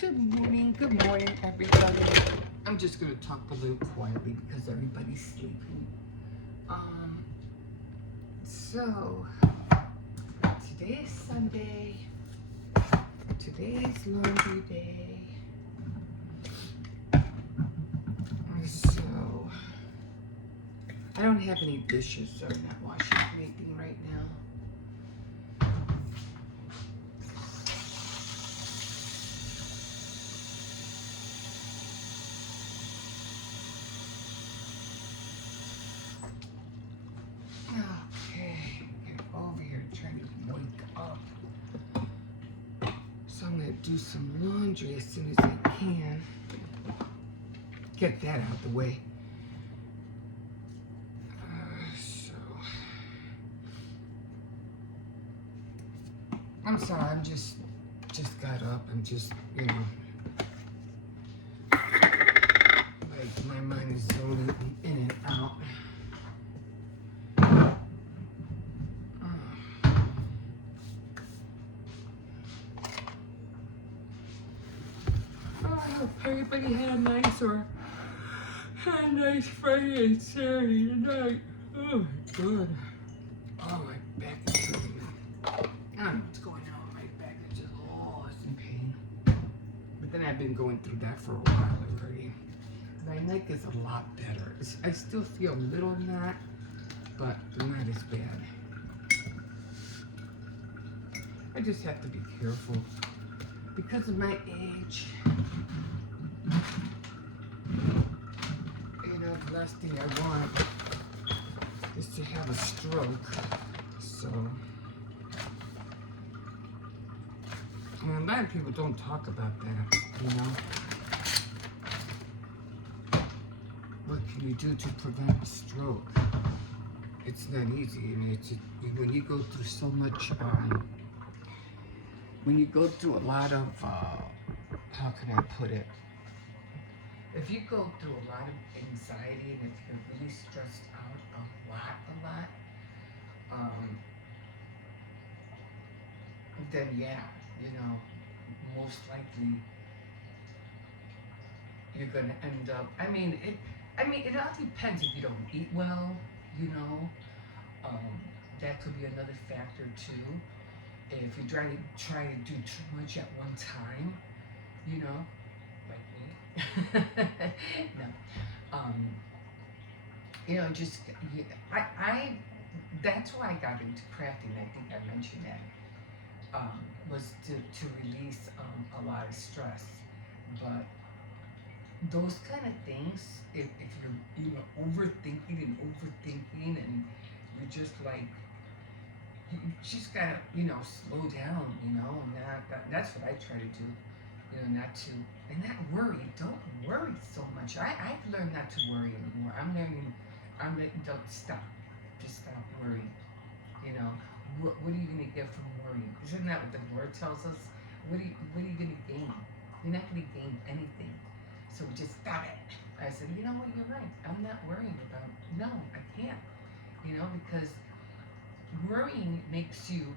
Good morning, everybody. I'm just gonna talk a little quietly because everybody's sleeping. Um, so today is Sunday. Today is laundry day. So I don't have any dishes, so I'm not washing anything right now. Okay, get over here trying to wake up. So I'm gonna do some laundry as soon as I can. Get that out of the way. So I'm sorry. I'm just got up. I'm just like my mind is zoning in and out. I hope everybody had a nice Friday and Saturday night. Oh my god. Oh, my back is hurting. I don't know what's going on with my back. It's just, it's in pain. But then I've been going through that for a while already. My neck is a lot better. I still feel a little knot, but not as bad. I just have to be careful because of my age. The last thing I want is to have a stroke. So, a lot of people don't talk about that, What can you do to prevent a stroke? It's not easy. I mean, when you go through so much, when you go through a lot of, how can I put it? If you go through a lot of anxiety and if you're really stressed out a lot, then yeah, most likely you're gonna end up. It all depends if you don't eat well, you know. That could be another factor too. If you try to do too much at one time, like me. No. Just I that's why I got into crafting. I think I mentioned that. Was to release a lot of stress. But those kind of things, if you're overthinking and you're just like you just gotta slow down, and that's what I try to do, not to and not worry. Don't worry so much. I've learned not to worry anymore. Don't stop. Just stop worrying. You know, what are you going to get from worrying? Isn't that what the Lord tells us? What are you going to gain? You're not going to gain anything. So just stop it. I said, you know what? You're right. I'm not worrying about. No, I can't. Because worrying gives you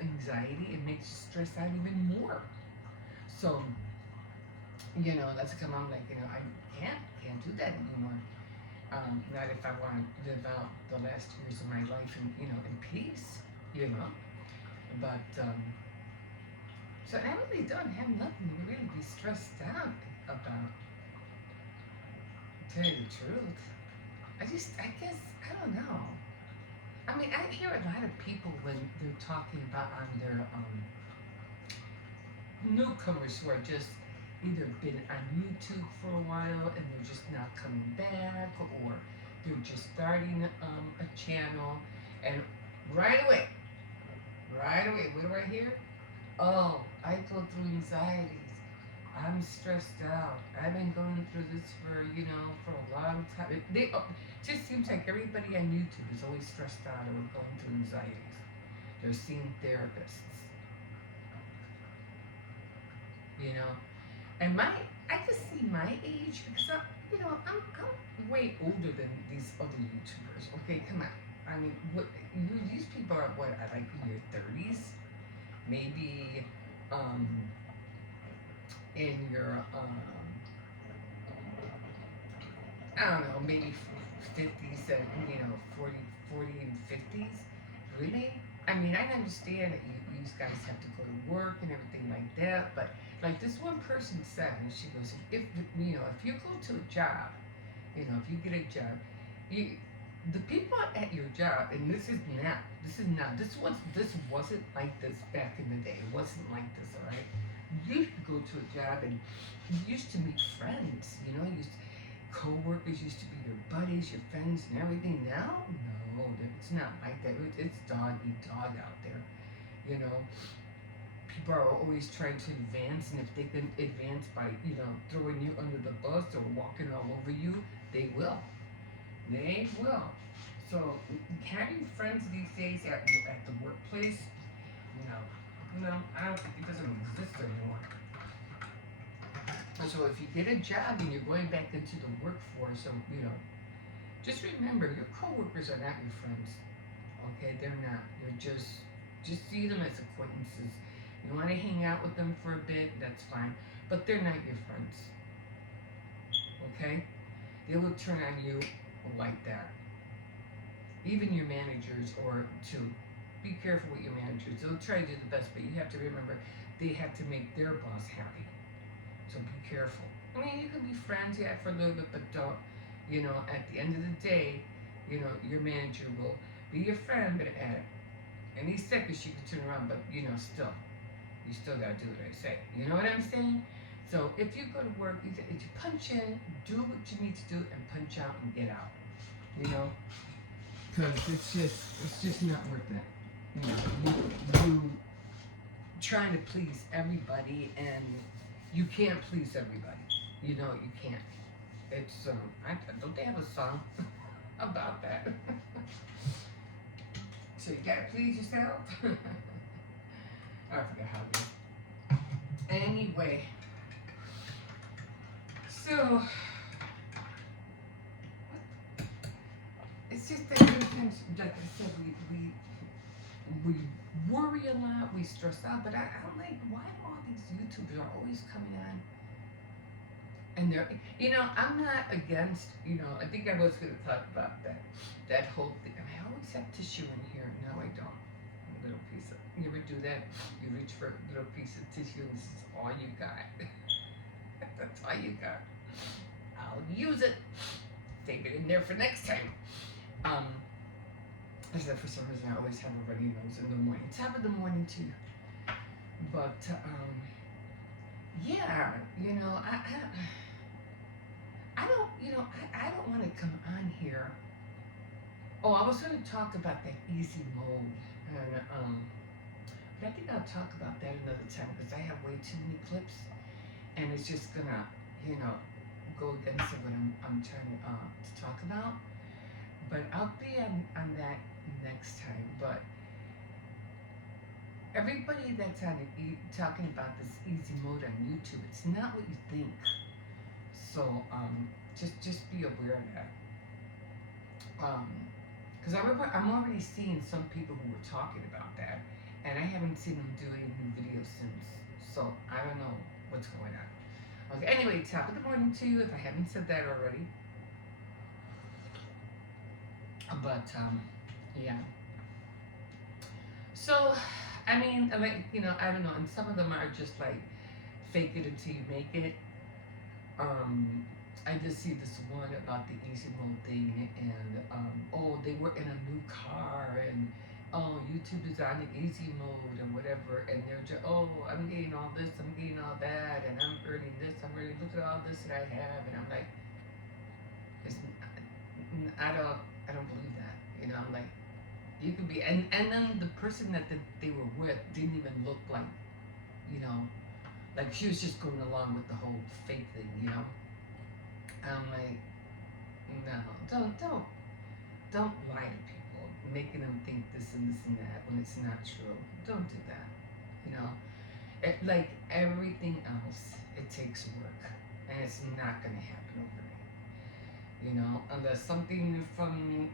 anxiety. It makes you stress out even more. So, that's come. I'm like, I can't do that anymore. Not if I want to live out the last years of my life in peace, But so I really don't have nothing to really be stressed out about. To tell you the truth, I guess I don't know. I hear a lot of people when they're talking about on their newcomers who are just either been on YouTube for a while and they're just now coming back, or they're just starting a channel, and right away, what do I hear? Oh, I go through anxieties. I'm stressed out. I've been going through this for a long time. It just seems like everybody on YouTube is always stressed out or going through anxieties. They're seeing therapists. And I can see my age because I'm way older than these other YouTubers. Okay, come on. These people are what, like in your 30s, maybe, in your I don't know, maybe 50s and, 40, 40 and 50s. Really? I mean, I understand that you guys have to go to work and everything like that, but like this one person said, and she goes, if you go to a job, if you get a job, you, the people at your job, and this wasn't like this back in the day. It wasn't like this, all right? You used to go to a job and you used to meet friends, co-workers used to be your buddies, your friends, and everything. Now, no, it's not like that. It's dog eat dog out there. You know, people are always trying to advance, and if they can advance by throwing you under the bus or walking all over you, they will. They will. So having friends these days at the workplace, I don't think it doesn't exist anymore. So if you get a job and you're going back into the workforce, just remember your coworkers are not your friends. Okay, they're not. They're just see them as acquaintances. You want to hang out with them for a bit, that's fine, but they're not your friends. Okay, they will turn on you like that. Even your managers, or to be careful with your managers. They'll try to do the best, but you have to remember they have to make their boss happy. So be careful. I mean, you can be friends, yeah, for a little bit, but don't, at the end of the day, your manager will be your friend, but at any second she can turn around, but, you still gotta do what I say. You know what I'm saying? So if you go to work, you punch in, do what you need to do, and punch out and get out. Because it's just not worth it. You trying to please everybody, and you can't please everybody. You can't. It's don't they have a song about that? So you gotta please yourself. I forgot how it goes. Anyway, so it's just that sometimes, like I said, we worry a lot, we stress out. But I'm like, why do all these YouTubers are always coming on? And they're, I'm not against, I think I was going to talk about that whole thing. I always have tissue in here. No, I don't. A little piece of, you ever do that? You reach for a little piece of tissue and this is all you got. That's all you got. I'll use it. Save it in there for next time. Except for some reason I always have a runny nose in the morning. Top of the morning too. But, yeah, I don't want to come on here. Oh, I was going to talk about that easy mode, and but I think I'll talk about that another time because I have way too many clips, and it's just gonna, go against what I'm trying to talk about. But I'll be on that next time. But everybody that's talking about this easy mode on YouTube, it's not what you think. So just be aware of that. Because I'm already seeing some people who were talking about that, and I haven't seen them do any new videos since. So I don't know what's going on. Okay. Anyway, top of the morning to you if I haven't said that already. But yeah. So I mean, like I don't know, and some of them are just like fake it until you make it. I just see this one about the easy mode thing, and they were in a new car, and YouTube is on the easy mode and whatever, and they're just, I'm getting all this, I'm getting all that, and I'm earning this, look at all this that I have, and I'm like, I don't believe that, I'm like, you could be, and then the person that they were with didn't even look like, like she was just going along with the whole fake thing, I'm like, no, don't lie to people, making them think this and this and that when it's not true. Don't do that. Like everything else, it takes work, and it's not gonna happen overnight. Unless something from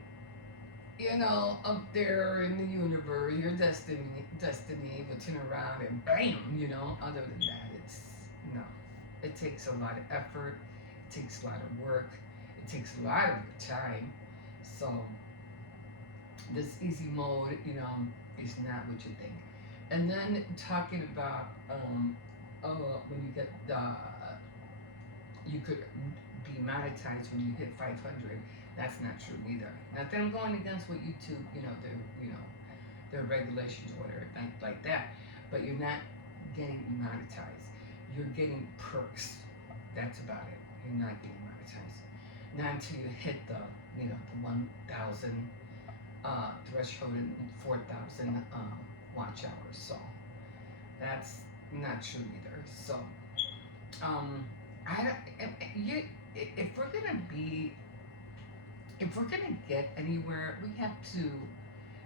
up there in the universe, your destiny will turn around and bam. Other than that, it's no. It takes a lot of effort. It takes a lot of work. It takes a lot of your time. So this easy mode, is not what you think. And then talking about when you get you could be monetized when you hit 500. That's not true either. Not that I'm going against what YouTube, their regulations or whatever, things like that. But you're not getting monetized. You're getting perks. That's about it. You're not getting monetized. Not until you hit the 1,000 threshold and 4,000 watch hours. So that's not true either. So I you if we're gonna be if we're gonna get anywhere, we have to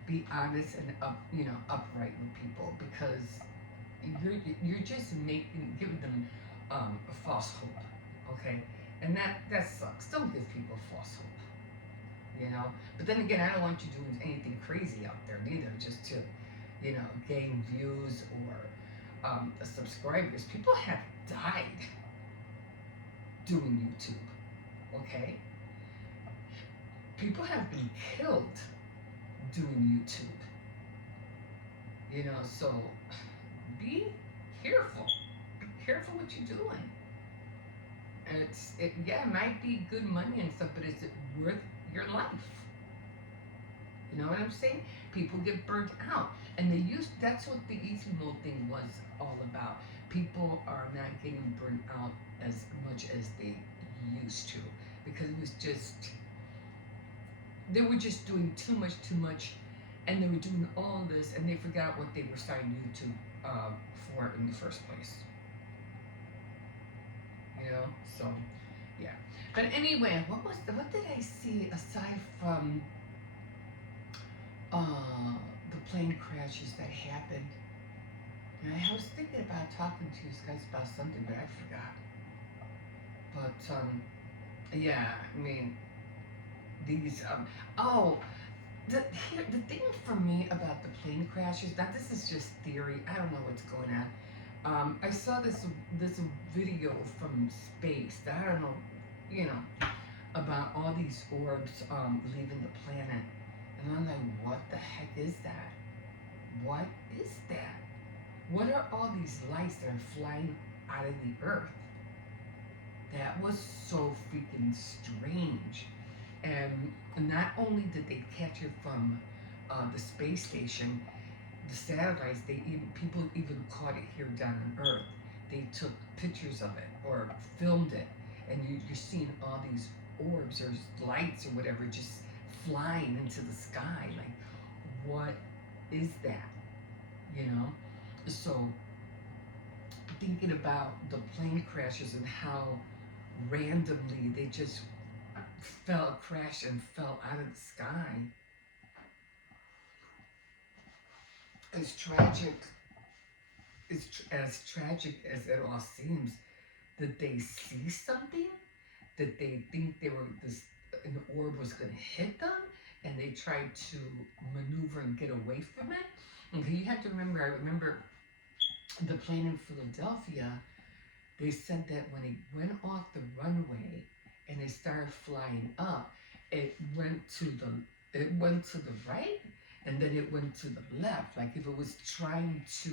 be honest and upright with people, because you're just giving them a false hope, okay? And that sucks. Don't give people false hope. But then again, I don't want you doing anything crazy out there neither, just to gain views or subscribers. People have died doing YouTube, okay? People have been killed doing YouTube. So be careful. Be careful what you're doing. It might be good money and stuff, but is it worth your life? You know what I'm saying? People get burnt out, and that's what the easy mode thing was all about. People are not getting burnt out as much as they used to, because they were just doing too much, and they were doing all this, and they forgot what they were starting YouTube for in the first place. So yeah. But anyway, what did I see aside from the plane crashes that happened? And I was thinking about talking to you guys about something, but I forgot. But yeah, I mean, these the thing for me about the plane crashes. Now this is just theory. I don't know what's going on. I saw this video from space. I don't know, about all these orbs leaving the planet, and I'm like, what the heck is that? What is that? What are all these lights that are flying out of the earth? That was so freaking strange. And not only did they catch it from the space station, the satellites, people even caught it here down on Earth. They took pictures of it or filmed it, and you're seeing all these orbs or lights or whatever just flying into the sky. Like, what is that? So thinking about the plane crashes and how randomly they just crashed and fell out of the sky. As tragic as it all seems, did they see something? Did they think an orb was going to hit them, and they tried to maneuver and get away from it? Okay, you have to remember. I remember the plane in Philadelphia. They said that when it went off the runway and it started flying up, it went to the right, and then it went to the left, like if it was trying to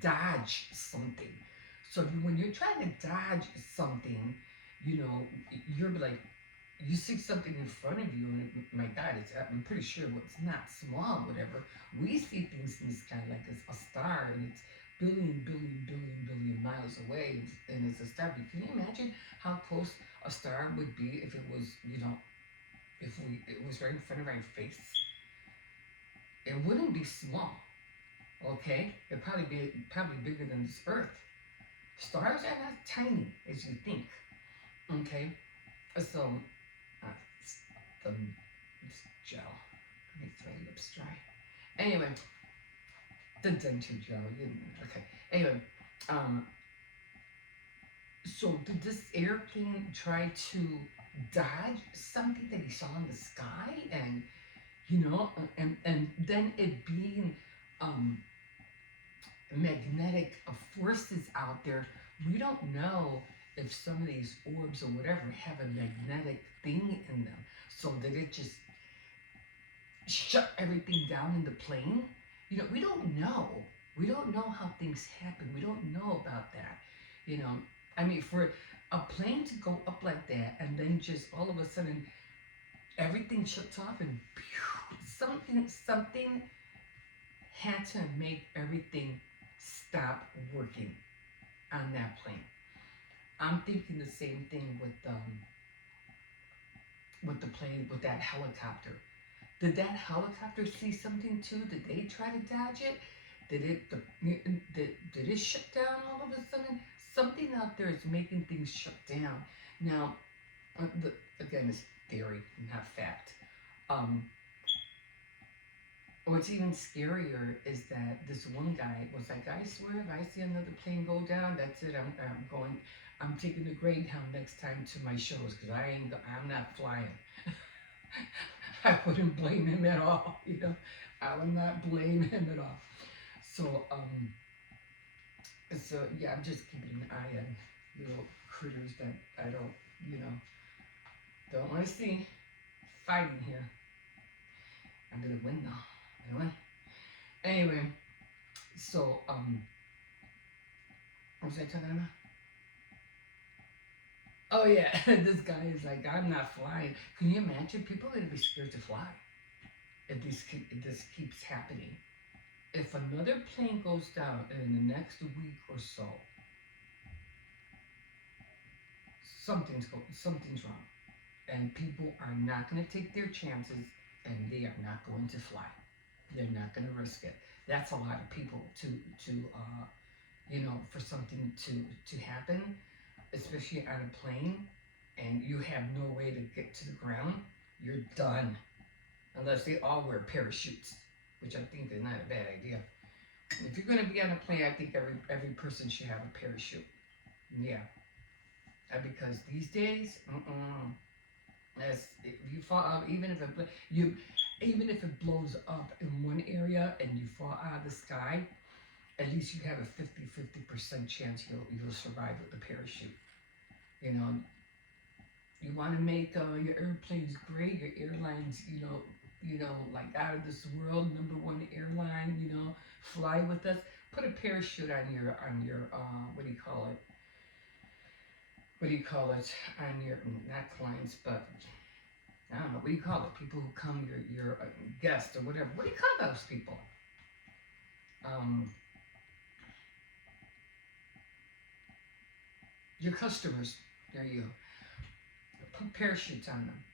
dodge something. So when you're trying to dodge something, you're like, you see something in front of you, and my God, I'm pretty sure it's not small, whatever. We see things in the sky like it's a star, and it's billion miles away, and it's a star. But can you imagine how close a star would be if it was, it was right in front of our face? It wouldn't be small, okay? It'd probably be bigger than this Earth. Stars are not tiny as you think, okay? So, this gel. Makes my lips dry. Anyway, the denture gel. Okay. Anyway, so did this airplane try to dodge something that he saw in the sky, and and then it being magnetic forces out there. We don't know if some of these orbs or whatever have a magnetic thing in them, so that it just shut everything down in the plane. We don't know. We don't know how things happen. We don't know about that. You know, I mean, for a plane to go up like that and then just all of a sudden everything shuts off and pew, something had to make everything stop working on that plane. I'm thinking the same thing with the plane, with that helicopter. Did that helicopter see something too? Did they try to dodge it? Did it shut down all of a sudden? Something out there is making things shut down. Now, again, it's theory, not fact. Um, what's even scarier is that this one guy was like, I swear, if I see another plane go down, that's it. I'm taking the Greyhound next time to my shows because I'm not flying. I wouldn't blame him at all. I would not blame him at all. So, yeah, I'm just keeping an eye on little critters that I don't want to see fighting here. I'm gonna win though. I'm gonna win. Anyway, so what was I talking about? Oh yeah, this guy is like, I'm not flying. Can you imagine? People are gonna be scared to fly if this keeps happening. If another plane goes down in the next week or so, something's wrong, and people are not going to take their chances, and they are not going to fly. They're not going to risk it. That's a lot of people for something to happen, especially on a plane, and you have no way to get to the ground. You're done, unless they all wear parachutes, which I think is not a bad idea. If you're going to be on a plane, I think every person should have a parachute. Yeah, because these days, as if you fall out, even if it blows up in one area and you fall out of the sky, at least you have a 50% chance you'll survive with the parachute. You want to make your airplanes great, your airlines, like out of this world, #1 airline, fly with us. Put a parachute on your what do you call it? What do you call it? On your, not clients, but I don't know, what do you call it? People who come, your guests or whatever. What do you call those people? Your customers. There you go. Put parachutes on them.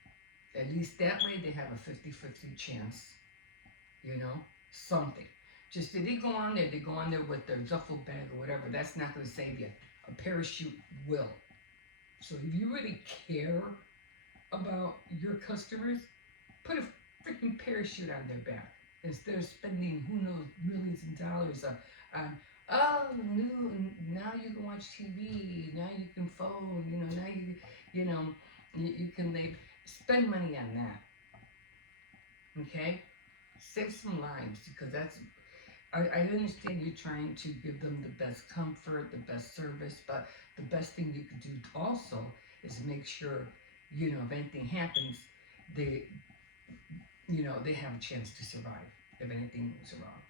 At least that way they have a 50-50 chance. Something. Just did they go on there? They go on there with their duffel bag or whatever. That's not going to save you. A parachute will. So if you really care about your customers, put a freaking parachute on their back instead of spending who knows millions of dollars on now you can watch TV, now you can phone, now you can spend money on that. Okay, save some lives, because I understand you're trying to give them the best comfort, the best service, but the best thing you could do also is make sure, if anything happens, they have a chance to survive if anything goes wrong.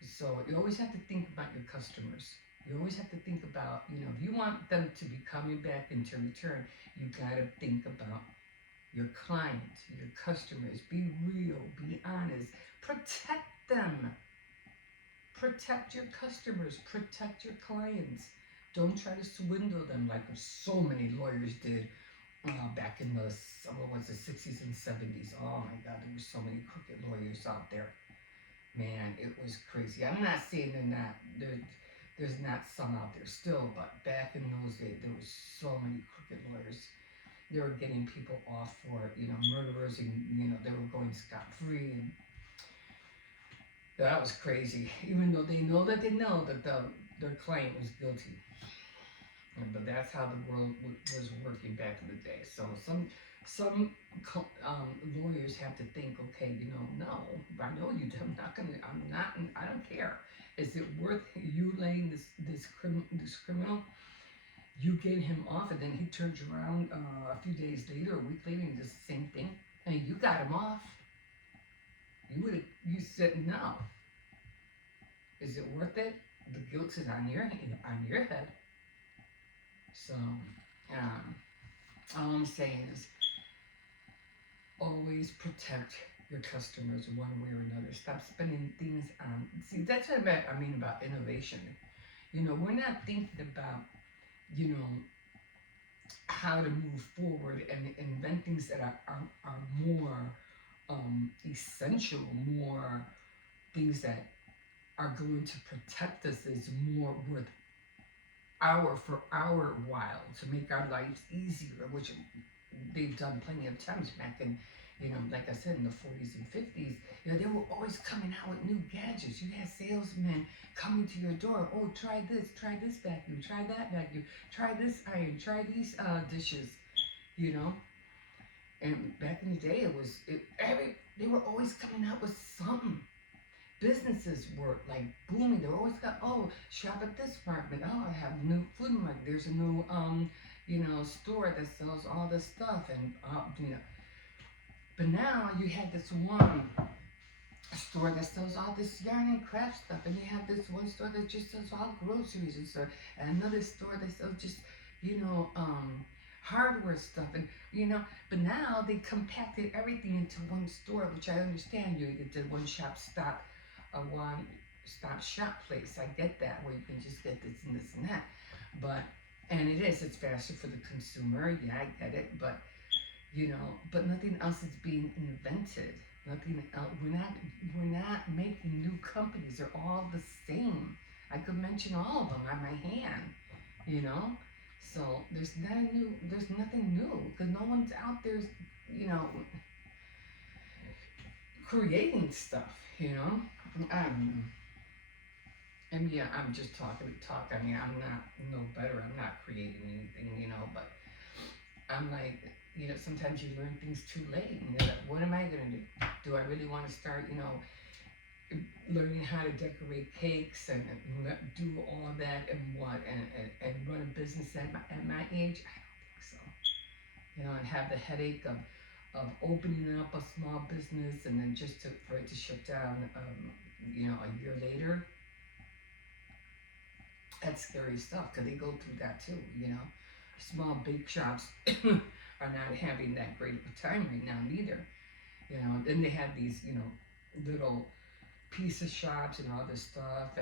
So you always have to think about your customers. You always have to think about, if you want them to be coming back into return, you gotta think about your clients, your customers. Be real, be honest, protect them. Protect your customers, protect your clients. Don't try to swindle them like so many lawyers did back in the 60s and 70s. Oh my God, there were so many crooked lawyers out there. Man, it was crazy. I'm not saying there's not some out there still, but back in those days, there was so many crooked lawyers. They were getting people off for, murderers, and, they were going scot-free, and that was crazy. Even though they know that their client was guilty. But that's how the world was working back in the day. So some lawyers have to think, okay, no, I know you. I don't care. Is it worth you laying this criminal? You get him off, and then he turns around a few days later, a week later, and does the same thing, and you got him off. You said no. Is it worth it? The guilt is on your head. So, um, all I'm saying is always protect your customers one way or another. Stop spending things on. See, that's what I mean about innovation. We're not thinking about, you know, how to move forward and invent things that are more essential, more things that are going to protect us, is more worth for our while, to make our lives easier, which they've done plenty of times back in, like I said, in the 40s and 50s. They were always coming out with new gadgets. You had salesmen coming to your door. Oh, try this vacuum, try that vacuum, try this iron, try these dishes. You know, and back in the day, they were always coming out with something. Businesses were like booming. They always got, oh, shop at this market. Oh, I have a new food market. There's a new store that sells all this stuff, and But now you have this one store that sells all this yarn and craft stuff, and you have this one store that just sells all groceries, and another store that sells just hardware stuff, and But now they compacted everything into one store, which I understand. You get the one-stop shop place. I get that, where you can just get this and this and that, and it's faster for the consumer. Yeah, I get it, but but nothing else is being invented. Nothing else. We're not making new companies. They're all the same. I could mention all of them on my hand. So there's nothing new, because no one's out there, creating stuff. I don't know. And yeah, I'm just talking talk. I mean, I'm not no better. I'm not creating anything, but I'm like, sometimes you learn things too late. And you're like, what am I gonna do? Do I really want to start, learning how to decorate cakes and do all that and run a business at my age? I don't think so. And have the headache of opening up a small business and then for it to shut down, a year later. That's scary stuff, because they go through that too. Small bake shops are not having that great of a time right now either. Then they have these, little pizza shops and all this stuff,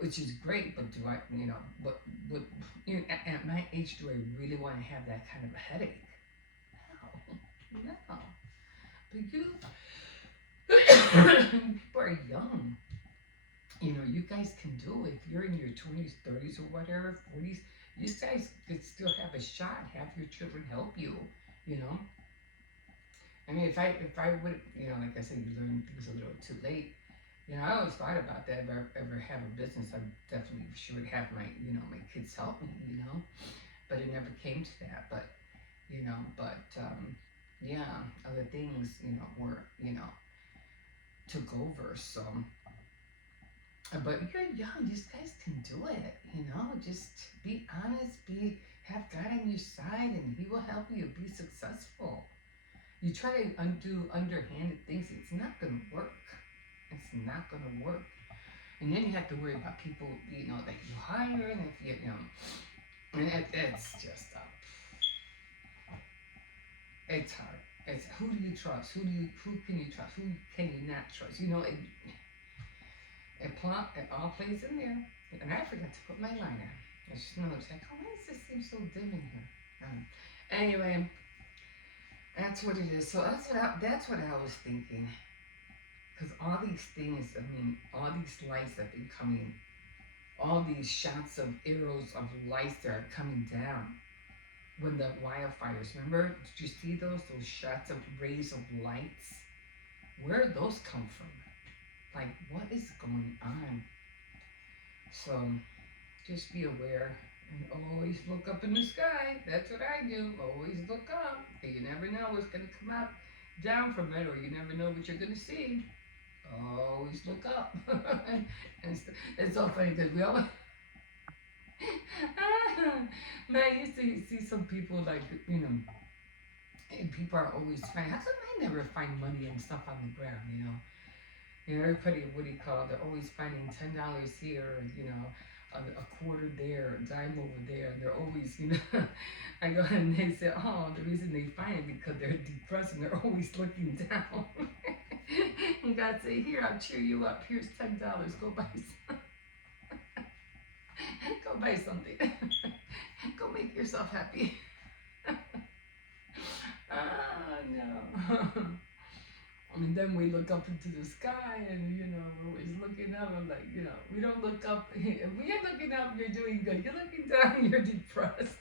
which is great. But do I, at my age, do I really want to have that kind of a headache? No. But people are young. You guys can do it. If you're in your 20s, 30s, or whatever, 40s, you guys could still have a shot. Have your children help you. I mean, if I would, like I said, you learn things a little too late. I always thought about that. If I ever have a business, I definitely should have my kids help me. But it never came to that. But yeah, other things, were, took over. So, but you're young. These guys can do it. Just be honest. Have God on your side, and He will help you be successful. You try to undo underhanded things, it's not going to work. It's not going to work. And then you have to worry about people, that you hire, and if and it's just it's hard. It's who do you trust? Who can you trust? Who can you not trust? It all plays in there. And I forgot to put my liner. I just noticed, like, oh, why does this seem so dim in here? Anyway, that's what it is. So that's what I was thinking. Because all these things, all these lights that have been coming, all these shots of arrows of lights that are coming down. When the wildfires, remember? Did you see those shots of rays of lights? Where did those come from? Like, what is going on? So, just be aware and always look up in the sky. That's what I do. Always look up. You never know what's going to come out down from it, or you never know what you're going to see. Always look up and It's so funny because we always. Man, I used to see some people like, you know, and people are always finding. How come I never find money and stuff on the ground? You know, everybody, what do you call it? They're always finding $10 here, you know, a quarter there, a dime over there, and they're always, you know. I go and they say, oh, the reason they find it because they're depressed and they're always looking down. And God say, here, I'll cheer you up. Here's $10. Go buy some. Go buy something. Go make yourself happy. Ah, no. And then we look up into the sky and, you know, we're always looking up. I'm like, you know, we don't look up. If we are looking up, you're doing good. You're looking down, you're depressed.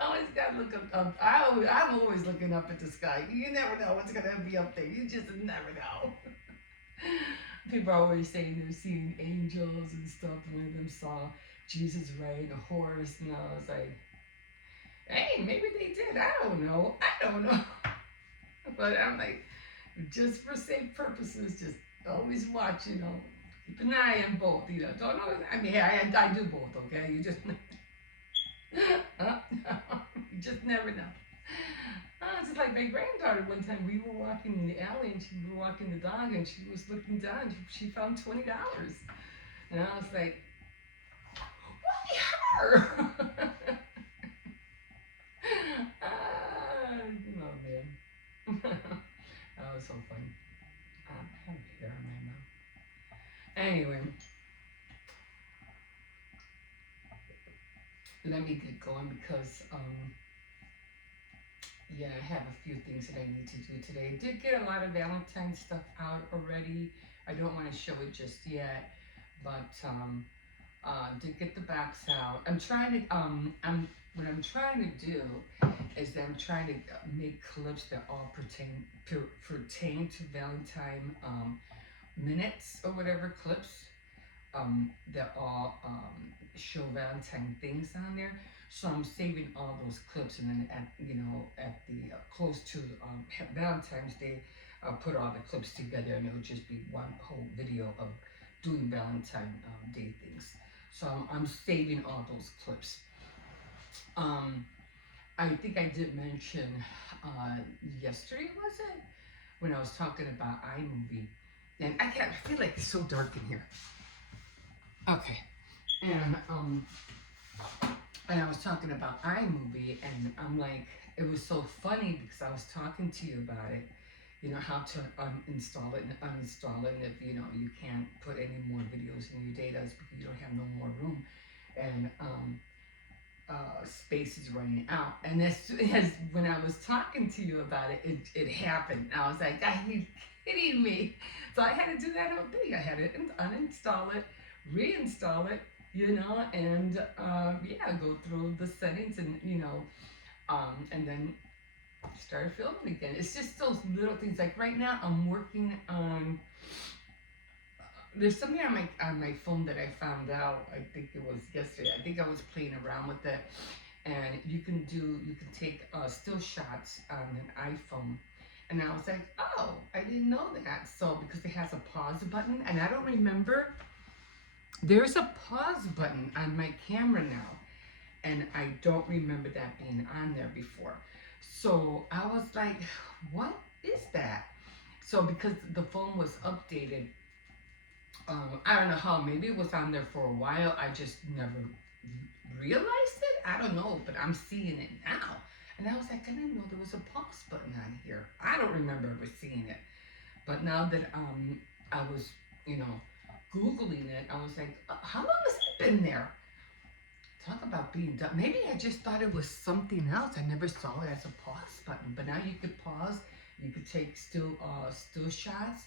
Always gotta look up. I'm always looking up at the sky. You never know what's gonna be up there. You just never know. People are always saying they're seeing angels and stuff. One of them saw Jesus riding a horse, and I was like, hey, maybe they did. I don't know. But I'm like, just for safe purposes, just always watch, you know, keep an eye on both, you know. Don't know. I mean, I do both, okay? You just, you just never know. It's just like my granddaughter one time. We were walking in the alley, and we were walking the dog, and she was looking down. She found $20, and I was like, "Why her?" Oh man, that was so funny. I have hair in my mouth. Anyway, let me get going because yeah, I have a few things that I need to do today. I did get a lot of Valentine's stuff out already. I don't want to show it just yet, but did get the box out. I'm trying to what I'm trying to do is that I'm trying to make clips that all pertain to Valentine minutes or whatever clips that all show Valentine things on there. So I'm saving all those clips, and then at the close to Valentine's Day, I'll put all the clips together, and it'll just be one whole video of doing Valentine Day things. So I'm saving all those clips. I think I did mention yesterday, was it, when I was talking about iMovie, and I feel like it's so dark in here. Okay, and I was talking about iMovie, and I'm like, it was so funny because I was talking to you about it, you know, how to install it and uninstall it, and if you know you can't put any more videos in your data, it's because you don't have no more room, and space is running out. And as when I was talking to you about it, it happened. I was like, are you kidding me? So I had to do that whole thing. I had to uninstall it, reinstall it, you know, and yeah, go through the settings, and you know, and then start filming again. It's just those little things. Like right now, I'm working on. There's something on my phone that I found out. I think it was yesterday. I think I was playing around with it, and you can take still shots on an iPhone. And I was like, oh, I didn't know that. So because it has a pause button, and I don't remember. There's a pause button on my camera now, and I don't remember that being on there before. So I was like, what is that? So because the phone was updated, I don't know how, maybe it was on there for a while. I just never realized it. I don't know, but I'm seeing it now. And I was like, I didn't know there was a pause button on here. I don't remember ever seeing it. But now that I was, you know, Googling it, I was like, how long has it been there? Talk about being done. Maybe I just thought it was something else. I never saw it as a pause button. But now you could pause. You could take still shots.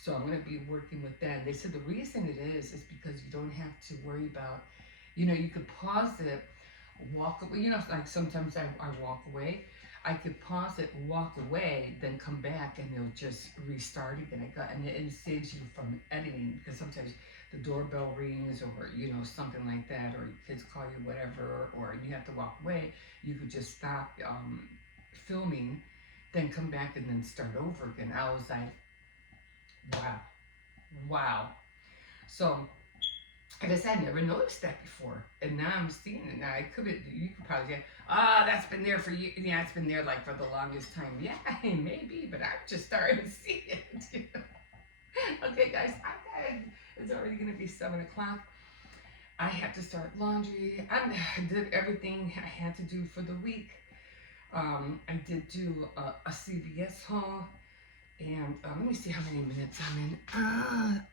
So I'm going to be working with that. They said the reason it is because you don't have to worry about, you know, you could pause it, walk away. You know, like sometimes I walk away. I could pause it, walk away, then come back, and it'll just restart again. And it saves you from editing, because sometimes the doorbell rings, or you know, something like that, or your kids call you, whatever, or you have to walk away. You could just stop filming, then come back and then start over again. I was like, wow. So I guess I never noticed that before, and now I'm seeing it. Now I could be, you could probably say, "Ah, that's been there for you." Yeah, it's been there like for the longest time. Yeah, maybe, but I'm just starting to see it. Okay, guys, it's already gonna be 7 o'clock. I have to start laundry. I did everything I had to do for the week. I did do a CVS haul, and let me see how many minutes I'm in.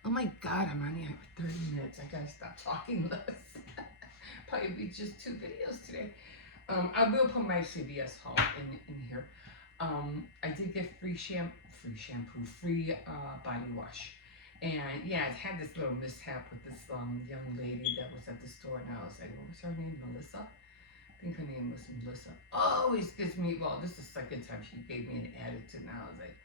Oh my God, I'm only at 30 minutes. I gotta stop talking less. Probably be just 2 videos today. I will put my CVS haul in here. I did get free shampoo, free body wash. And yeah, I had this little mishap with this young lady that was at the store, and I was like, what was her name? Melissa? I think her name was Melissa. Always gives me, well, this is the second time she gave me an attitude, and I was like,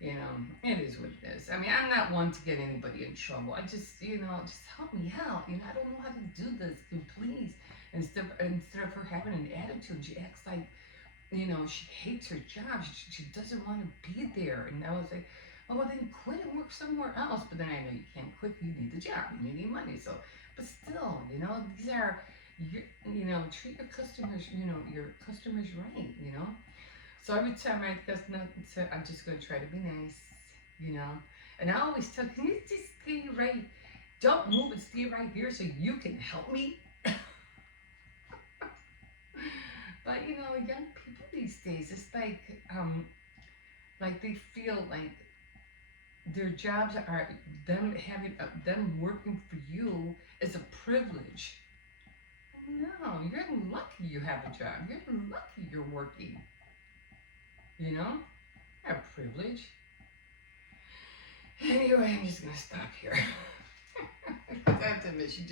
it is what it is. I mean, I'm not one to get anybody in trouble. I just, just help me out. I don't know how to do this. Please. Instead of her having an attitude, she acts like, she hates her job. She doesn't want to be there. And I was like, oh, well, then quit and work somewhere else. But then I know you can't quit. You need the job. You need money. So, but still, these are, treat your customers right. So every time I guess nothing to, I'm just gonna try to be nice. And I always tell, can you just stay right? Don't move and stay right here so you can help me. But young people these days, it's like they feel like their jobs are them working for you is a privilege. No, you're lucky you have a job. You're lucky you're working. A privilege. Anyway, I'm just gonna stop here. Because I have to admit, you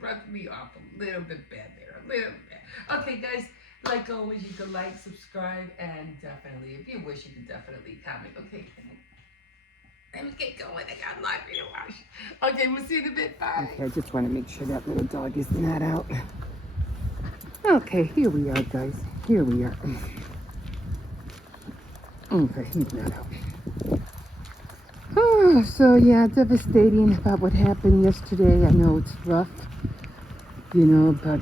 rubbed me off a little bit bad there, a little bit. Okay, guys, like always, you can like, subscribe, and definitely, if you wish, you can definitely comment. Okay, let me get going. I got laundry to wash. Okay, we'll see you in a bit. Bye. Okay, I just want to make sure that little dog is not out. Okay, here we are, guys. Here we are. Okay, he's not out. Oh, so yeah, devastating about what happened yesterday. I know it's rough, but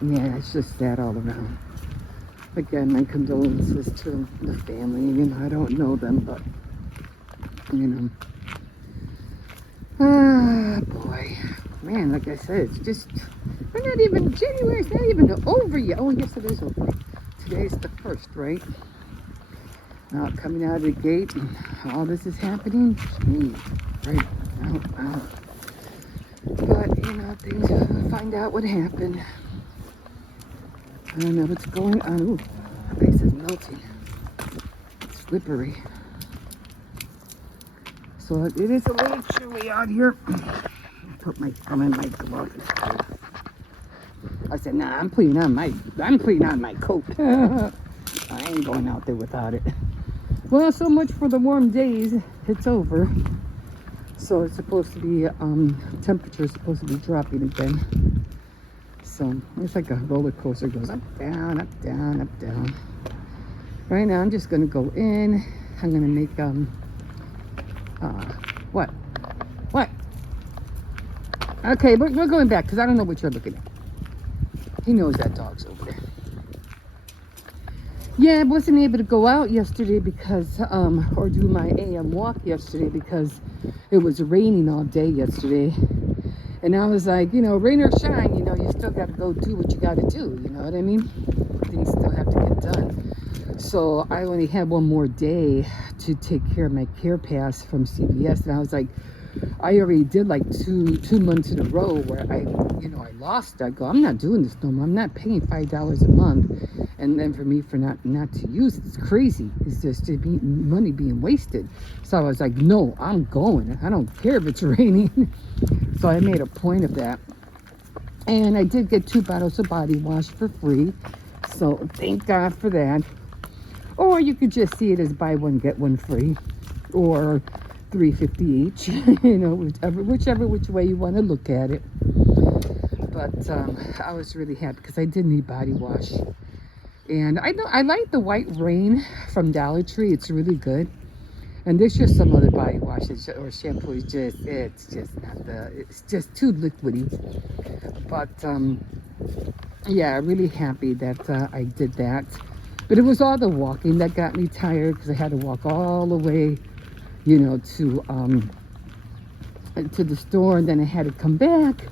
yeah, it's just sad all around. Again, my condolences to the family. I don't know them, but boy, man, like I said, it's just, we're not even, January, it's not even over yet. Oh, yes, it is over. Today's the 1st, right? Coming out of the gate and all this is happening. Right. But things, we'll find out what happened. I don't know what's going on. Ooh, my face is melting. It's slippery. So it is a little chilly out here. Put my thumb in my gloves. I said, nah, I'm putting on my coat. I ain't going out there without it. Well, so much for the warm days. It's over. So it's supposed to be, temperature is supposed to be dropping again. So it's like a roller coaster. It goes up, down, up, down, up, down. Right now, I'm just going to go in. I'm going to make, what? Okay, but we're going back because I don't know what you're looking at. He knows that dog's over there. Yeah, I wasn't able to go out yesterday because, or do my AM walk yesterday because it was raining all day yesterday. And I was like, rain or shine, you still got to go do what you got to do. You know what I mean? Things still have to get done. So I only had one more day to take care of my care pass from CVS. And I was like, I already did like two months in a row where I lost. I go, I'm not doing this no more. I'm not paying $5 a month. And then for me, for not to use it, it's crazy. It's just money being wasted. So I was like, no, I'm going. I don't care if it's raining. So I made a point of that. And I did get 2 bottles of body wash for free. So thank God for that. Or you could just see it as buy one, get one free. Or $3.50 each. Which way you want to look at it. But I was really happy because I did need body wash. And I like the White Rain from Dollar Tree. It's really good. And there's just some other body washes or shampoo. It's just not it's just too liquidy. But yeah, really happy that I did that. But it was all the walking that got me tired because I had to walk all the way, you know, to the store, and then I had to come back,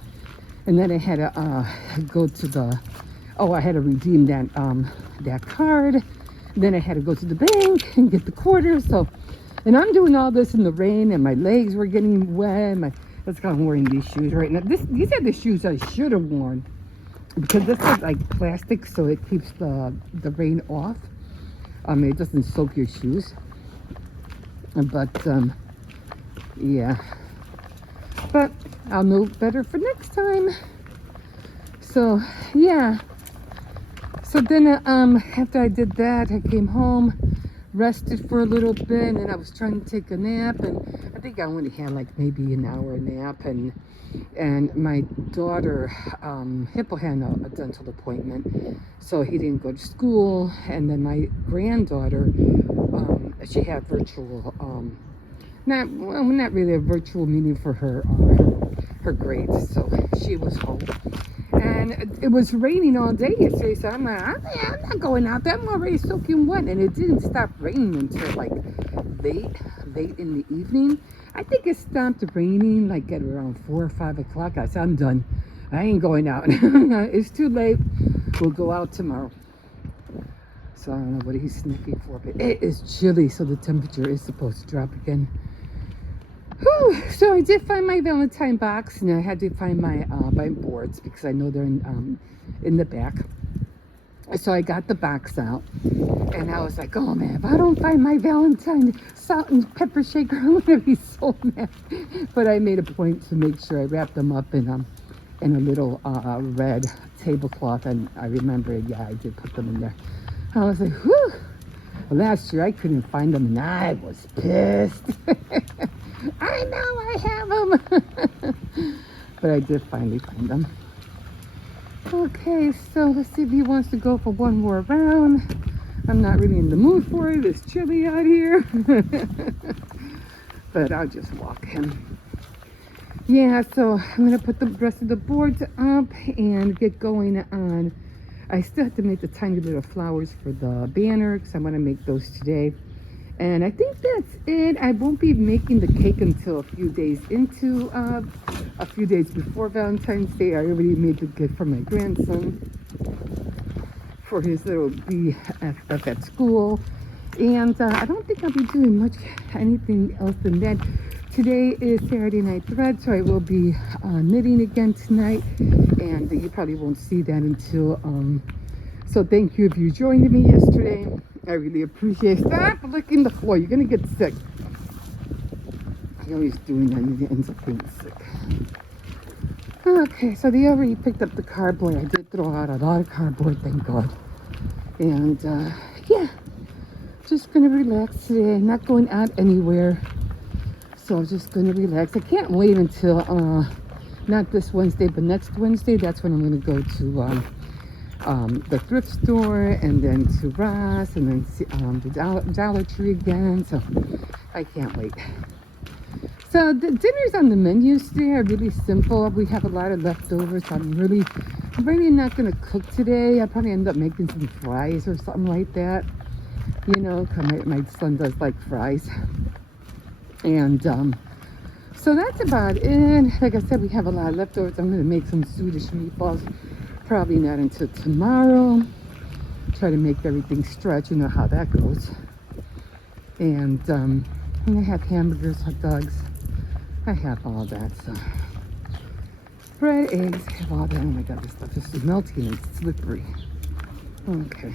and then I had to go to the I had to redeem that card. Then I had to go to the bank and get the quarters. So, and I'm doing all this in the rain, and my legs were getting wet. That's why I'm wearing these shoes right now. These are the shoes I should have worn because this is like plastic, so it keeps the rain off. It doesn't soak your shoes. But yeah, but I'll know better for next time. So yeah. So then after I did that, I came home, rested for a little bit, and then I was trying to take a nap, and I think I only had like maybe an hour nap, and my daughter, Hippo had a dental appointment, so he didn't go to school, and then my granddaughter, she had virtual, not really a virtual meeting for her grades, so she was home. And it was raining all day yesterday, so I'm like, I'm not going out there. I'm already soaking wet. And it didn't stop raining until like late in the evening. I think it stopped raining like at around 4 or 5 o'clock. I said, I'm done. I ain't going out. It's too late. We'll go out tomorrow. So I don't know what he's sniffing for, but it is chilly, so the temperature is supposed to drop again. Whew. So I did find my Valentine box, and I had to find my boards because I know they're in the back. So I got the box out, and I was like, oh man, if I don't find my Valentine salt and pepper shaker, I'm gonna be so mad. But I made a point to make sure I wrapped them up in a little red tablecloth, and I remembered, yeah, I did put them in there. I was like, whew. Well, last year I couldn't find them, and I was pissed. I know I have them. But I did finally find them. Okay, so let's see if he wants to go for one more round. I'm not really in the mood for it. It's chilly out here. But I'll just walk him. Yeah, so I'm going to put the rest of the boards up and get going on. I still have to make the tiny little flowers for the banner because I want to make those today. And I think that's it. I won't be making the cake until a few days before Valentine's Day. I already made the gift for my grandson for his little BFF at school. And I don't think I'll be doing much anything else than that. Today is Saturday Night Thread, so I will be knitting again tonight. And you probably won't see that until so thank you if you joined me yesterday. I really appreciate it. Stop licking the floor. You're going to get sick. He always doing that and he ends up being sick. Okay, so they already picked up the cardboard. I did throw out a lot of cardboard, thank God. And yeah, just going to relax today. Not going out anywhere. So I'm just going to relax. I can't wait until, not this Wednesday, but next Wednesday. That's when I'm going to go to the thrift store, and then to Ross, and then the Dollar Tree again. So I can't wait. So the dinners on the menus today are really simple. We have a lot of leftovers. So I'm really not going to cook today. I'll probably end up making some fries or something like that. You know, 'cause my son does like fries. And so that's about it. Like I said, we have a lot of leftovers. I'm going to make some Swedish meatballs. Probably not until tomorrow. Try to make everything stretch. You know how that goes. And I have hamburgers, hot dogs. I have all that. So bread, eggs, I have all that. Oh my God, this stuff is melting and slippery. Okay.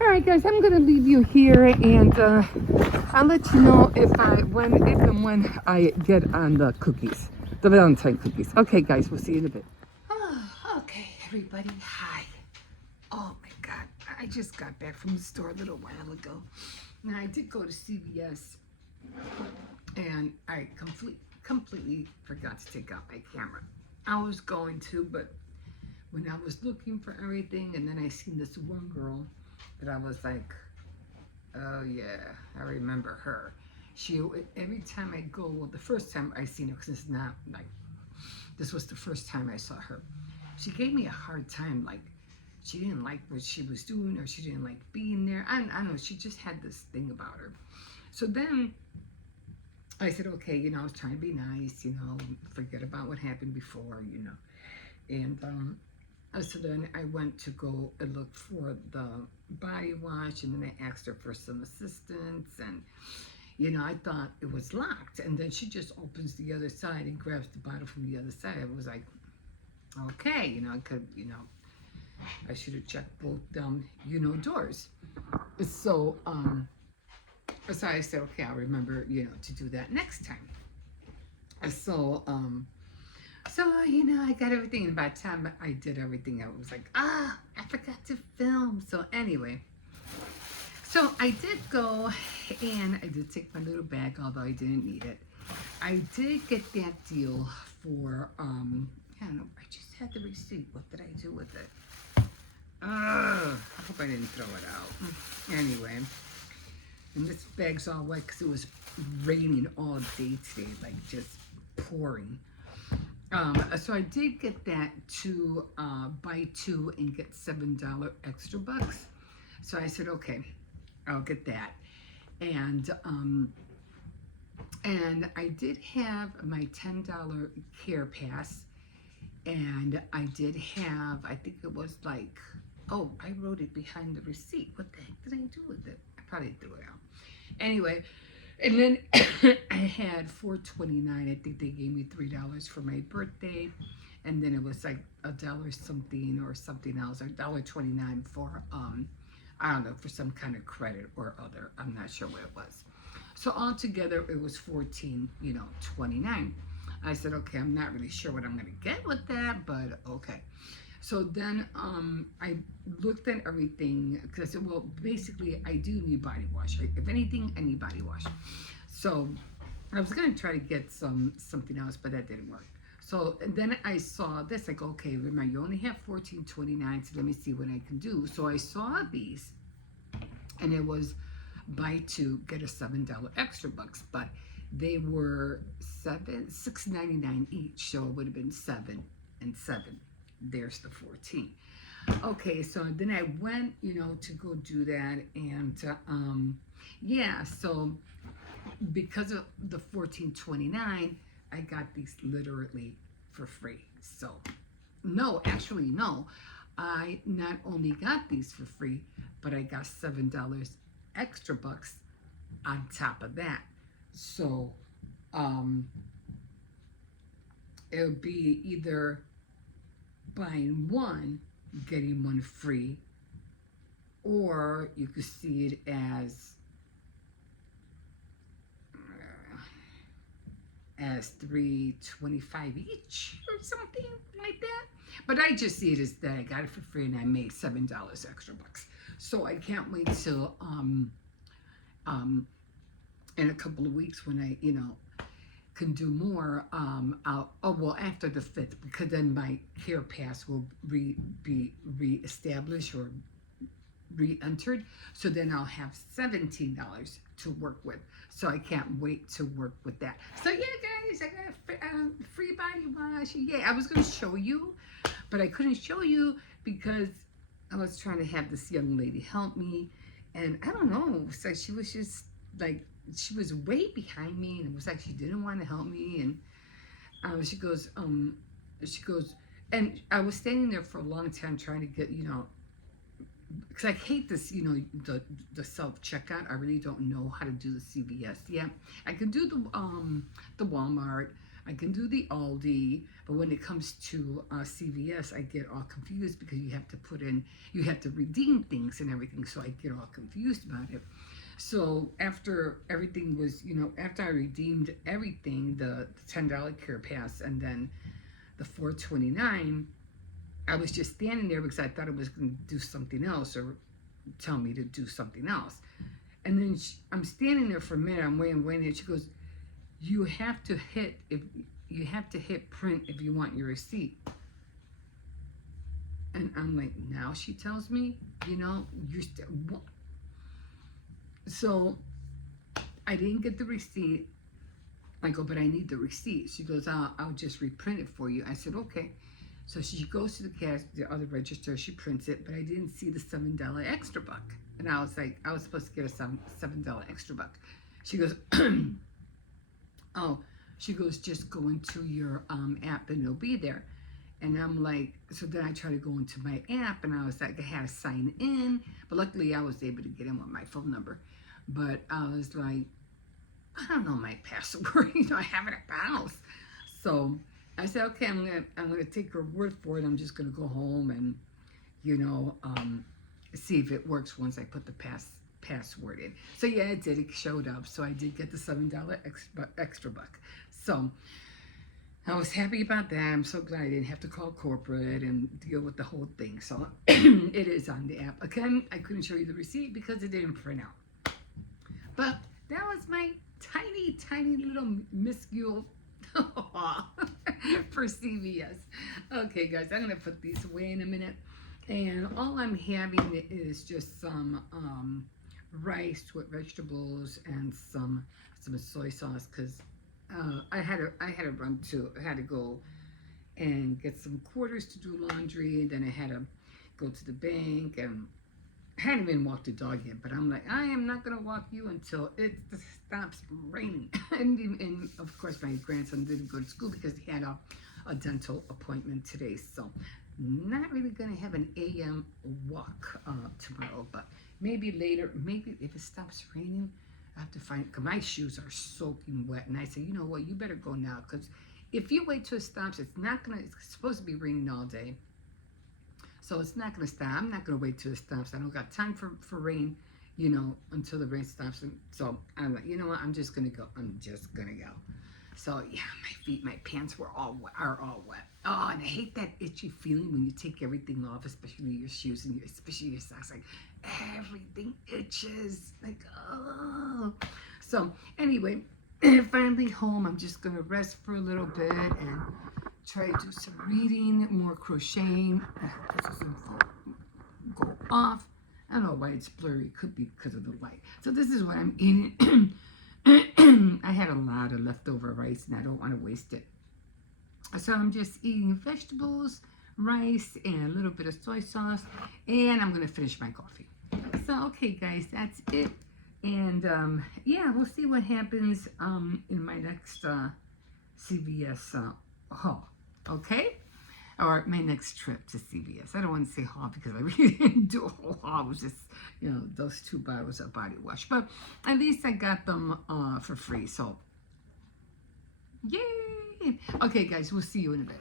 All right, guys, I'm gonna leave you here, and I'll let you know if and when I get on the cookies, the Valentine cookies. Okay, guys, we'll see you in a bit. Oh, okay, everybody. Hi. Oh my God, I just got back from the store a little while ago. Now I did go to CVS, and I completely forgot to take out my camera. I was going to, but when I was looking for everything, and then I seen this one girl that I was like, oh yeah, I remember her. she, every time I go, well, the first time I seen her, because it's not like, this was the first time I saw her, she gave me a hard time, like, she didn't like what she was doing, or she didn't like being there. I don't know, she just had this thing about her. So then I said, okay, I was trying to be nice, forget about what happened before, and so then I went to go and look for the body wash, and then I asked her for some assistance, and I thought it was locked, and then she just opens the other side and grabs the bottle from the other side. I was like, okay, I could, I should have checked both, doors. So, so I said, okay, I'll remember, to do that next time. So, I got everything, and by the time I did everything, I was like, I forgot to film. So anyway, so I did go, and I did take my little bag, although I didn't need it. I did get that deal for, I don't know, I just had the receipt. What did I do with it? I hope I didn't throw it out. Anyway, and this bag's all wet because it was raining all day today, like just pouring. So I did get that to buy two and get $7 extra bucks. So I said, okay, I'll get that. And I did have my $10 care pass, and I did have, I think it was like, oh, I wrote it behind the receipt. What the heck did I do with it? I probably threw it out. Anyway, and then I had $4.29. I think they gave me $3 for my birthday, and then it was like $1 something or something else, or $1.29 for I don't know, for some kind of credit or other. I'm not sure what it was. So altogether, it was $14.29. I said, okay, I'm not really sure what I'm gonna get with that, but okay. So then I looked at everything, because I said, well, basically I do need body wash. If anything, I need body wash. So I was gonna try to get something else, but that didn't work. So then I saw this, like, okay, remember, you only have $14.29, so let me see what I can do. So I saw these, and it was buy two, get a $7 extra bucks, but they were $6.99 each, so it would have been 7 and 7. There's the 14. Okay, so then I went, to go do that, and yeah, so because of the $14.29, I got these literally for free. So no, actually no, I not only got these for free, but I got $7 extra bucks on top of that. So it would be either buying one, getting one free, or you could see it as $3.25 each or something like that. But I just see it as that I got it for free and I made $7 extra bucks. So I can't wait till in a couple of weeks when I can do more. After the 5th, because then my care pass will be reestablished or re-entered, so then I'll have $17 to work with. So I can't wait to work with that. So yeah, guys, I got a free body wash. Yeah, I was going to show you, but I couldn't show you because I was trying to have this young lady help me, and I don't know, so she was just like, she was way behind me, and it was like she didn't want to help me, and she goes, and I was standing there for a long time trying to get, because I hate this, the self checkout. I really don't know how to do the CVS yet. I can do the Walmart, I can do the Aldi, but when it comes to CVS, I get all confused because you have to redeem things and everything, so I get all confused about it. So after everything was, after I redeemed everything, the $10 care pass and then the $4.29, I was just standing there because I thought it was going to do something else or tell me to do something else. And then I'm standing there for a minute, I'm waiting, and she goes, you have to hit print if you want your receipt. And I'm like, now she tells me, you're still. So I didn't get the receipt. I go, but I need the receipt. She goes, I'll just reprint it for you. I said, okay. So she goes to the other register, she prints it, but I didn't see the $7 extra buck. And I was like, I was supposed to get a $7 extra buck. She goes, oh, she goes, just go into your app and it'll be there. And I'm like, so then I try to go into my app and I was like, I had to sign in, but luckily I was able to get in with my phone number. But I was like, I don't know my password, I have it at the house. So I said, okay, I'm gonna take her word for it. I'm just gonna go home and, see if it works once I put the password in. So yeah, it did. It showed up. So I did get the $7 extra buck. So I was happy about that. I'm so glad I didn't have to call corporate and deal with the whole thing. So it is on the app. Again, I couldn't show you the receipt because it didn't print out. But that was my tiny little minuscule for CVS. Okay, guys, I'm gonna put these away in a minute. And all I'm having is just some rice with vegetables and some soy sauce because I had to go and get some quarters to do laundry, and then I had to go to the bank, and I hadn't even walked the dog yet, but I'm like, I am not gonna walk you until it stops raining. and of course my grandson didn't go to school because he had a dental appointment today, so not really gonna have an AM walk tomorrow, but maybe later, maybe if it stops raining, I have to find, cause my shoes are soaking wet, and I say, you know what, you better go now, cause if you wait till it stops, it's supposed to be raining all day, so it's not gonna stop. I'm not gonna wait till it stops. I don't got time for rain, until the rain stops. And so I'm like, you know what, I'm just gonna go. So yeah, my pants are all wet. Oh, and I hate that itchy feeling when you take everything off, especially your shoes and especially your socks. Like everything itches. Like, oh. So anyway, finally home. I'm just gonna rest for a little bit and try to do some reading, more crocheting. This isn't go off. I don't know why it's blurry. It could be because of the light. So this is what I'm eating. I had a lot of leftover rice and I don't want to waste it. So I'm just eating vegetables, rice, and a little bit of soy sauce. And I'm going to finish my coffee. So, okay, guys, that's it. And, yeah, we'll see what happens in my next CVS haul. Okay? Or my next trip to CVS. I don't want to say haul because I really didn't do a whole haul. It was just, those 2 bottles of body wash. But at least I got them for free. So, yay! Okay, guys, we'll see you in a bit.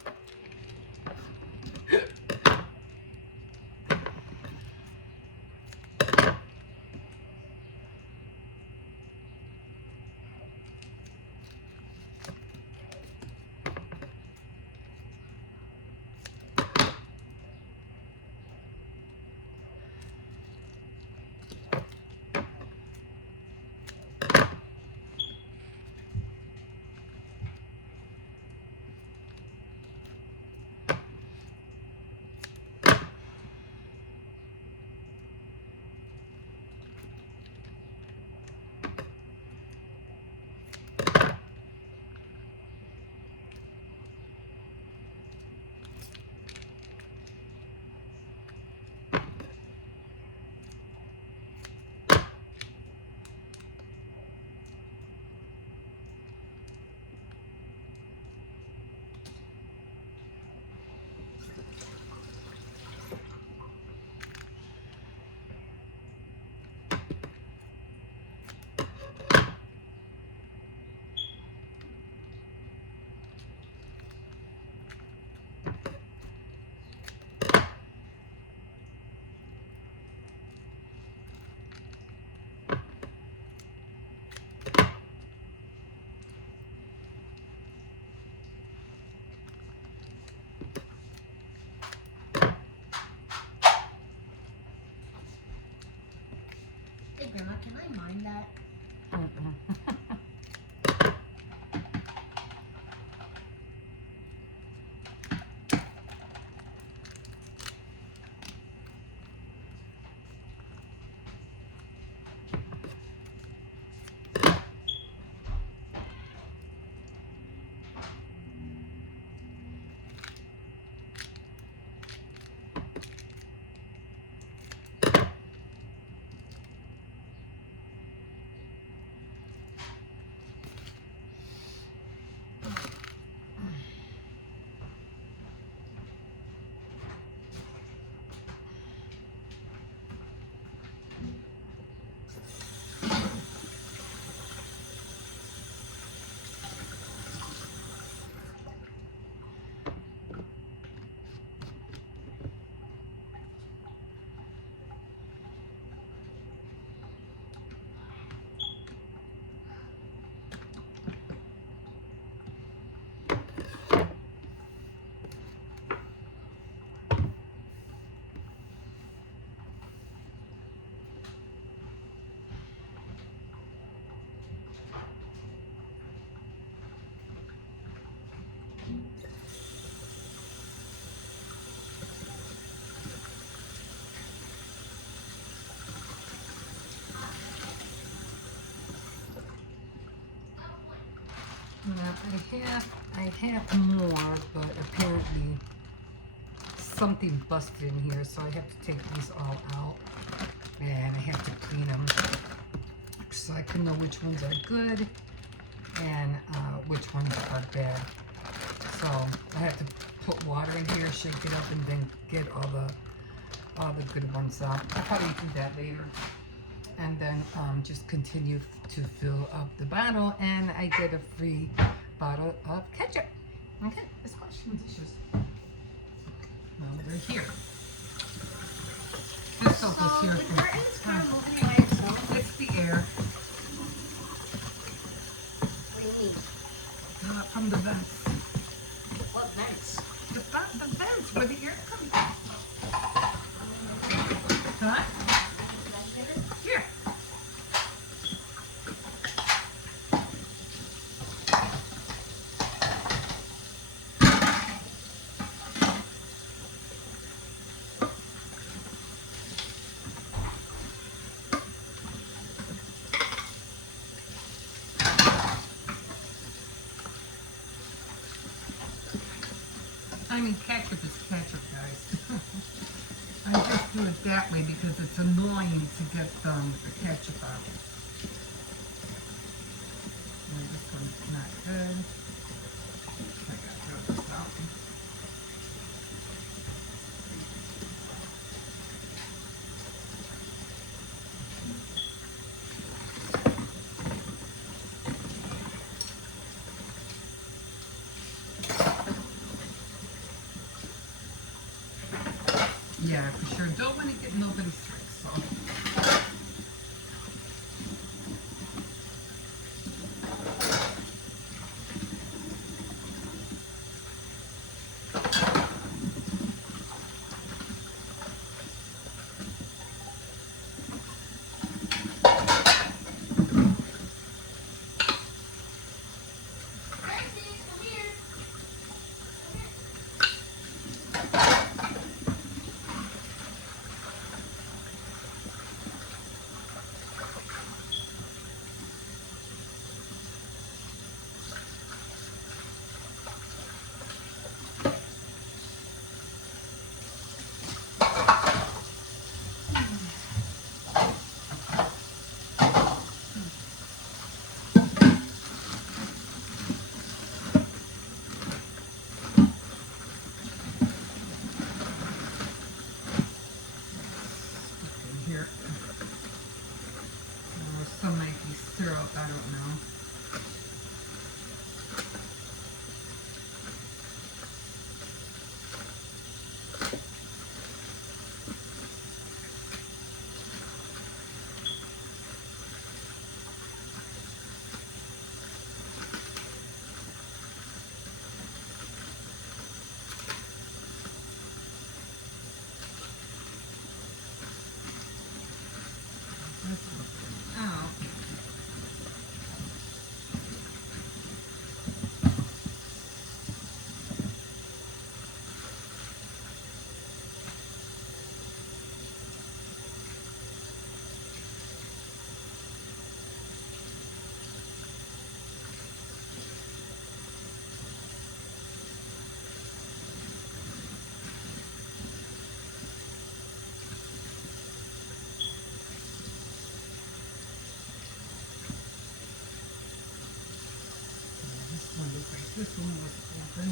Now I have more, but apparently something busted in here, so I have to take these all out and I have to clean them so I can know which ones are good and which ones are bad. So I have to put water in here, shake it up, and then get all the good ones out. I'll probably do that later. And then just continue to fill up the bottle, and I get a free bottle of ketchup. Okay, let's wash some dishes. Well, they're here. This soap is here the curtains for kind of moving by itself. it's the air What do you mean? from the vents. What vents? The vents where the air comes from. Huh? Here. I mean, ketchup is ketchup, guys. I just do it that way because it's annoying to get the ketchup out. And this one's not good. I gotta throw this out. Yeah, for sure. Don't want to get nobody sick, so. Here. Some might be syrup, I don't know. This one out. This one looks like this one was open.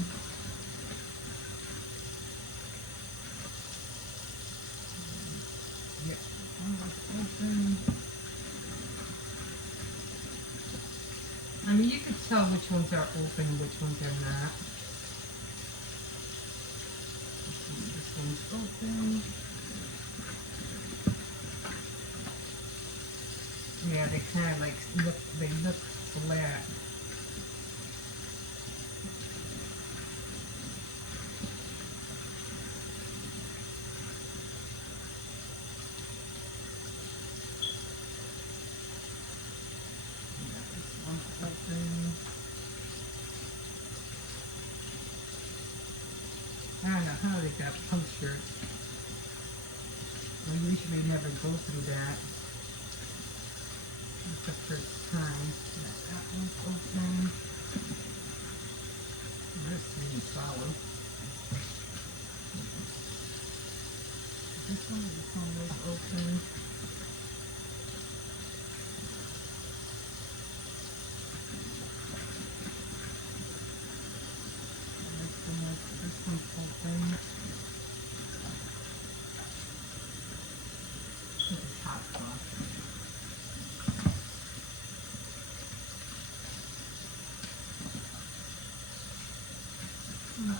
Yeah, this one was open. I mean, you can tell which ones are open and which ones are not. This one's open. Yeah, they kind of like they look flat. Yeah, this one's open. I don't know how they got punctured. I usually never go through that. It's the first time. That one's open. This really solid. This one was open. This one's open. This is hot sauce.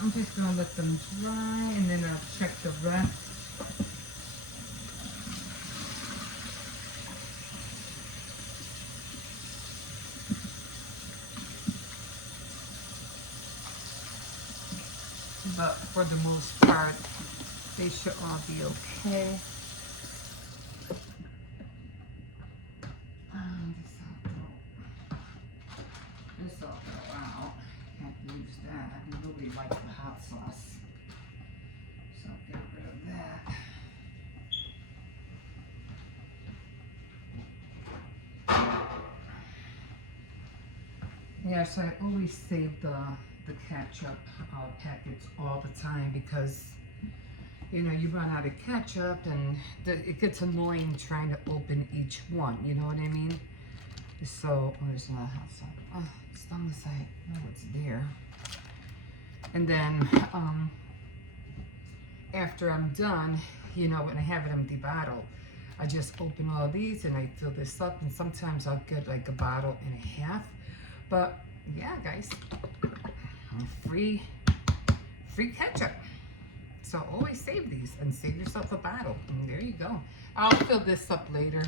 I'm just gonna let them dry and then I'll check the rest. But for the most part, they should all be okay. This all go out. Can't use that. I really like the hot sauce. So I'll get rid of that. Yes, I always save the ketchup packets all the time because you know you run out of ketchup and it gets annoying trying to open each one, you know what I mean? So there's not hot sauce. Oh, it's on the side. Oh, it's there. And then after I'm done, you know, when I have it empty bottle, I just open all these and I fill this up, and sometimes I'll get like a bottle and a half. But yeah, guys, free ketchup. So always save these and save yourself a bottle. And there you go. I'll fill this up later.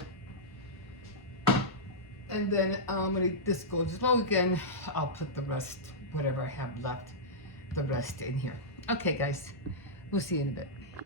And then when this goes low again, I'll put the rest, whatever I have left, the rest in here. Okay, guys, we'll see you in a bit.